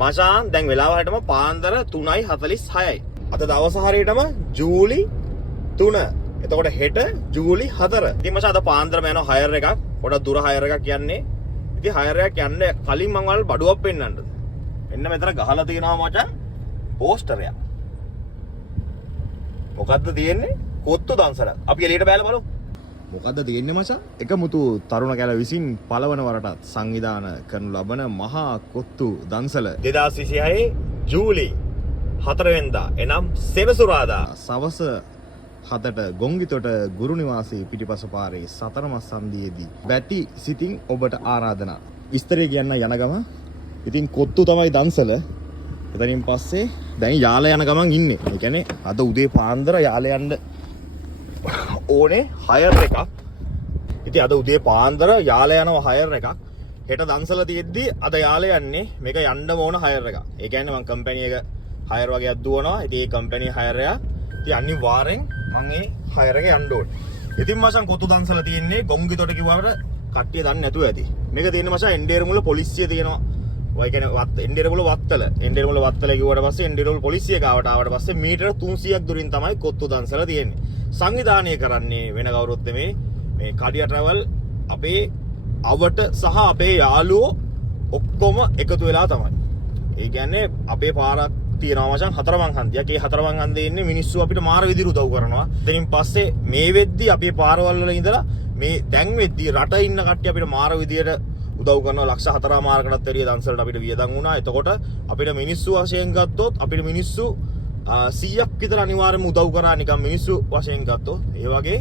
මචාන් දැන් වෙලාව හරියටම පාන්දර 3:46යි. අද දවස හරියටම ජූලි 3. එතකොට හෙට ජූලි 4. ඉතින් මචං අද පාන්දරම යනවා හයර් එකක්. පොඩක් දුර හයර් එකක් යන්නේ. ඉතින් හයර් එකක් යන්න කලින් මම ඔයාලට බඩුවක් පෙන්නන්නද? මෙන්න මෙතන ගහලා තියෙනවා මචං පෝස්ටරයක්. මොකද්ද තියෙන්නේ? කොත්තු දන්සල. අපි එළියට බැලලා බලමු. මොකද්ද තියෙන්නේ මචං? එකමුතු තරුණ කැල විසින් පළවන වරටත් සංවිධාන කරනු ලබන මහා කොත්තු දන්සල 2026 ජූලි 4 වෙනිදා එනම් සෙනසුරාදා සවස 7ට ගොංගිතොට ගුරු නිවාසයේ පිටිපස පාරේ සතරමස් සන්ධියේදී බැටි සිතින් ඔබට ආරාධනා. විස්තරය කියන්න යන ගම. ඉතින් කොත්තු තමයි දන්සල. එතනින් පස්සේ දැන් යාල යන ගමන් ඉන්නේ. ඒ කියන්නේ අද උදේ පාන්දර යාල යන්න ඕනේ හයර් එකක්. ඉතින් අද උදේ පාන්දර යාල යනවා හයර් එකක්. හෙට දන්සල තියෙද්දි අද යාල යන්නේ මේක යන්න ඕන හයර් එකක්. ඒ කියන්නේ මම කම්පැනි එක හයර් වගේ අද්දුවනවා. ඉතින් ඒ කම්පැනි හයර් එක ඉතින් අනිවාර්යෙන් මම ඒ හයර් එක යන්න ඕනේ. ඉතින් මචං කොතු දන්සල තියෙන්නේ ගොංගිතොට කිව්වට කට්ටිය දන්නේ නැතුව ඇති. මේක තියෙන්නේ මචං එන්ඩේරමුල පොලිසිය තියෙනවා. ඔය කියන්නේ එන්ඩේරමුල වත්තල. එන්ඩේරමුල වත්තල කිව්වට පස්සේ එන්ඩේරමුල පොලිසිය ගාවට ආවට පස්සේ මීටර 300ක් දුරින් තමයි කොත්තු දන්සල තියෙන්නේ. සංවිධානය කරන්නේ වෙන කවුරුත් නෙමේ මේ කඩියා ට්‍රැවල් අපේ අවට සහ අපේ යාළුවෝ ඔක්කොම එකතු වෙලා තමයි. ඒ කියන්නේ අපේ පාරක් තියෙනවා මචං හතරමං හන්දියක්. ඒ හතරමං හන්දියේ ඉන්නේ මිනිස්සු අපිට මාර විදිහට උදව් කරනවා. එතනින් පස්සේ මේ වෙද්දි අපේ පාරවල් වල ඉඳලා මේ දැන් වෙද්දි රට ඉන්න කට්ටිය අපිට මාර විදිහට උදව් කරනවා. ලක්ෂ 4 මාරකටත් වැඩිය දන්සලට අපිට වියදම් වුණා. එතකොට අපිට මිනිස්සු වශයෙන් ගත්තොත් අපිට මිනිස්සු 100ක් විතර අනිවාර්යයෙන්ම උදව් කරා නිකන් මිනිස්සු වශයෙන් ගත්තොත්. ඒ වගේ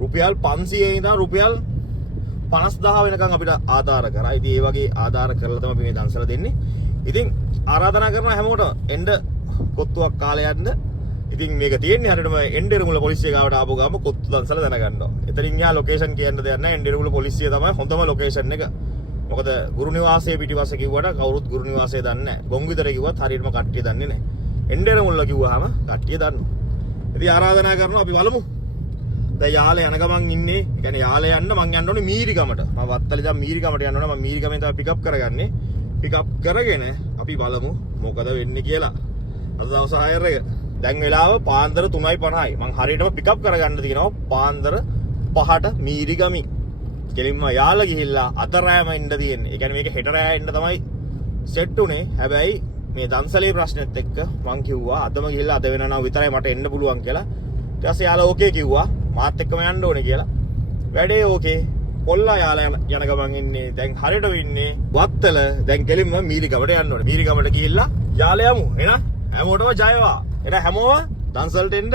රුපියල් 500 ඉඳන් රුපියල් 50000 වෙනකන් අපිට ආධාර කරා. ඉතින් ඒ වගේ ආධාර කරලා තමයි මේ දන්සල දෙන්නේ. ඉතින් ආරාධනා කරනවා හැමෝටම එන්න කොත්තුවක් කාලේ යන්න. ඉතින් මේක තියෙන්නේ හරියටම එන්ඩේරමුල පොලිසිය ගාවට ආපු ගාම කොත්තු දන්සල දැනගන්නවා. එතනින් යා ලොකේෂන් කියන්න දෙයක් නැහැ. එන්ඩේරමුල පොලිසිය තමයි හොඳම ලොකේෂන් එක. මොකද ගුරු නිවාසයේ පිටිපස්ස කිව්වට කවුරුත් ගුරු නිවාසය දන්නේ නැහැ. ගොංගිතර කිව්වත් හරියටම කට්ටිය දන්නේ නැහැ. එන්ඩේරමුල කිව්වහම කට්ටිය දන්නවා. ඉතින් ආරාධනා කරනවා අපි බලමු. දැන් යාලේ යන ගමන් ඉන්නේ. ඒ කියන්නේ යාලේ යන්න මං යන්න ඕනේ මීරිගමට. මම වත්තලේ දැන් මීරිගමට යන්න ඕනේ. මම මීරිගමෙන් තමයි පිකප් කරගන්නේ. පිකප් කරගෙන අපි බලමු මොකද වෙන්නේ කියලා. අද දවස් 6 එක. දැන් වෙලාව පාන්දර 3:50යි. මං හරියටම පිකප් කරගන්න තියෙනවා පාන්දර 5ට මීරිගමින්. කෙලින්ම යාල ගිහිල්ලා අත රෑම ඉන්න තියෙන්නේ. ඒ කියන්නේ මේක හෙට රෑ ඉන්න තමයි සෙට් උනේ. හැබැයි මේ දන්සලේ ප්‍රශ්නෙත් එක්ක මං කිව්වා අදම ගිහිල්ලා අද වෙනනම් විතරයි මට එන්න පුළුවන් කියලා. ඊට පස්සේ යාලා ඕකේ කිව්වා. මාත් එක්කම යන්න ඕනේ කියලා. වැඩේ ඕකේ. කොල්ලා යාලා යන ගමන් ඉන්නේ. දැන් හරියට වෙන්නේ වත්තල. දැන් කෙලින්ම මීරිගමට යන්න ඕනේ. මීරිගමට ගිහිල්ලා යාලා යමු. එහෙනම් හැමෝටම ජයවා. එහෙනම් හැමෝම දන්සලට එන්න